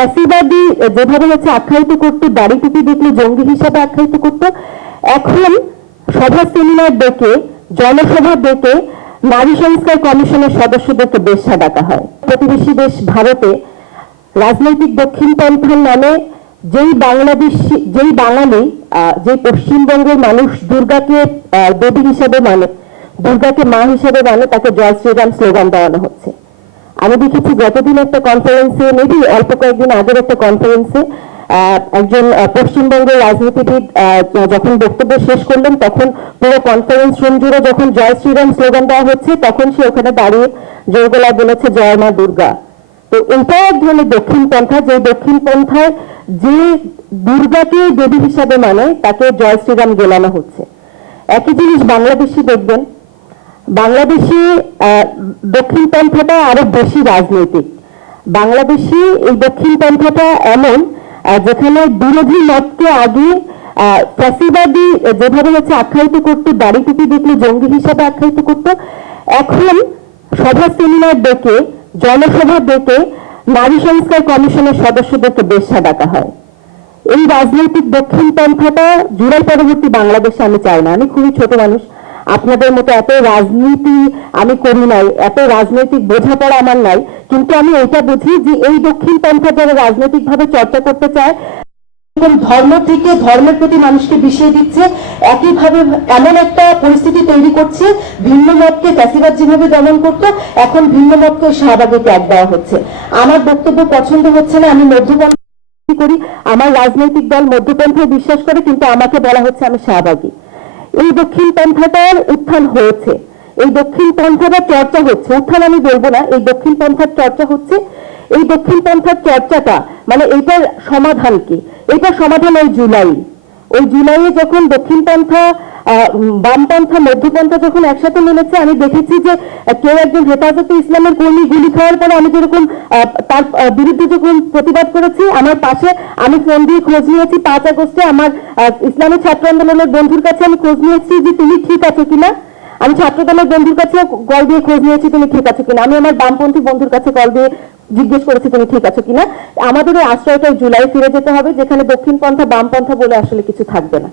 ফ্যাসিবাদী যেভাবে আখ্যায়িত করতো, দাড়ি টুপি দেখলে জঙ্গি হিসাবে আখ্যায়িত করতো, এখন সভা সেমিনার ডেকে, জনসভা ডেকে নারী সংস্কার কমিশনের সদস্যদেরকে বেশ্যা ডাকা হয়। প্রতিবেশী দেশ ভারতে রাজনৈতিক দক্ষিণপন্থার নামে যেই বাঙালি, যে পশ্চিমবঙ্গের মানুষ দুর্গাকে দেবী হিসেবে মানে, দুর্গাকে মা হিসেবে মানে, তাকে জয় শ্রীরাম স্লোগান দেওয়ানো হচ্ছে। আমি দেখেছি গতদিন একটা কনফারেন্সে, মেবি অল্প কয়েকদিন আগের একটা কনফারেন্সে একজন পশ্চিমবঙ্গের রাজনীতিবিদ যখন বক্তব্য শেষ করলেন, তখন পুরো কনফারেন্স রুম জুড়ে যখন জয় শ্রীরাম স্লোগান দেওয়া হচ্ছে, তখন সে ওখানে দাঁড়িয়ে জোর গলায় বলেছে জয় মা দুর্গা। তো এটা এক ধরনের দক্ষিণ পন্থা, যে দক্ষিণ পন্থায় যে দুর্গাকে দেবী হিসাবে মানে তাকে জয় শ্রীরাম গেলানো হচ্ছে। একই জিনিস বাংলাদেশি দেখবেন, বাংলাদেশি দক্ষিণ পন্থাটা আরো বেশি রাজনৈতিক। বাংলাদেশি এই দক্ষিণ পন্থাটা এমন যেখানে বিরোধী মতকে আগে ফ্যাসিবাদী যেভাবে আখ্যায়িত করতো, দাড়ি টুপি দেখলে জঙ্গি হিসাবে আখ্যায়িত করতো, এখন সভা সেমিনার ডেকে, জনসভা ডেকে নারী সংস্কার কমিশনের সদস্যদেরকে বেশ্যা ডাকা হয়। এই রাজনৈতিক দক্ষিণ পন্থাটা জুলাই পরবর্তী বাংলাদেশে আমি চাই না। আমি খুবই ছোট মানুষ, আপনাদের মতো এত রাজনীতি আমি করি নাই, এত রাজনৈতিক বোঝাপড়া আমার নাই, কিন্তু আমি এটা বুঝি যে এই দক্ষিণ পন্থা যারা রাজনৈতিক ভাবে চর্চা করতে চায়, ধর্ম থেকে ধর্মের প্রতি মানুষকে বিষয় দিচ্ছে, একইভাবে এমন একটা পরিস্থিতি তৈরি করছে, ভিন্ন মতকে ফ্যাসিবাদ যেভাবে দমন করতো, এখন ভিন্ন মতকে শাহবাগে ত্যাগ দেওয়া হচ্ছে। আমার বক্তব্য পছন্দ হচ্ছে না, আমি মধ্যপন্থা করি, আমার রাজনৈতিক দল মধ্যপন্থায় বিশ্বাস করে, কিন্তু আমাকে বলা হচ্ছে আমি শাহবাগী। এই দক্ষিণ পন্থাটার উত্থান হয়েছে, এই দক্ষিণ পন্থাটা চর্চা হচ্ছে, উত্থান আমি বলবো না, এই দক্ষিণ পন্থার চর্চা হচ্ছে। এই দক্ষিণ পন্থার চর্চাটা মানে এটার সমাধান কি? এটার সমাধান ওই জুলাইয়ে যখন দক্ষিণ পন্থা, বামপন্থা, মধ্যপন্থা যখন একসাথে নেমেছে, আমি দেখেছি যে কেউ একজন হেফাজতে ইসলামের কর্মী গুলি খাওয়ার পরে আমি যেরকম তার বিরুদ্ধে যখন প্রতিবাদ করেছি, আমার পাশে আমি ফোন দিয়ে খোঁজ নিয়েছি 5 আগস্টে আমার ইসলামী ছাত্র আন্দোলনের বন্ধুর কাছে আমি খোঁজ নিয়েছি যে তুমি ঠিক আছো কিনা। আমি ছাত্রদলের বন্ধুর কাছে কল দিয়ে খোঁজ নিয়েছি তুমি ঠিক আছো কিনা। আমি আমার বামপন্থী বন্ধুর কাছে কল দিয়ে জিজ্ঞেস করেছি তুমি ঠিক আছো কিনা। আমাদের এই আশ্রয়টা জুলাই ফিরে যেতে হবে, যেখানে দক্ষিণ পন্থা বামপন্থা বলে আসলে কিছু থাকবে না।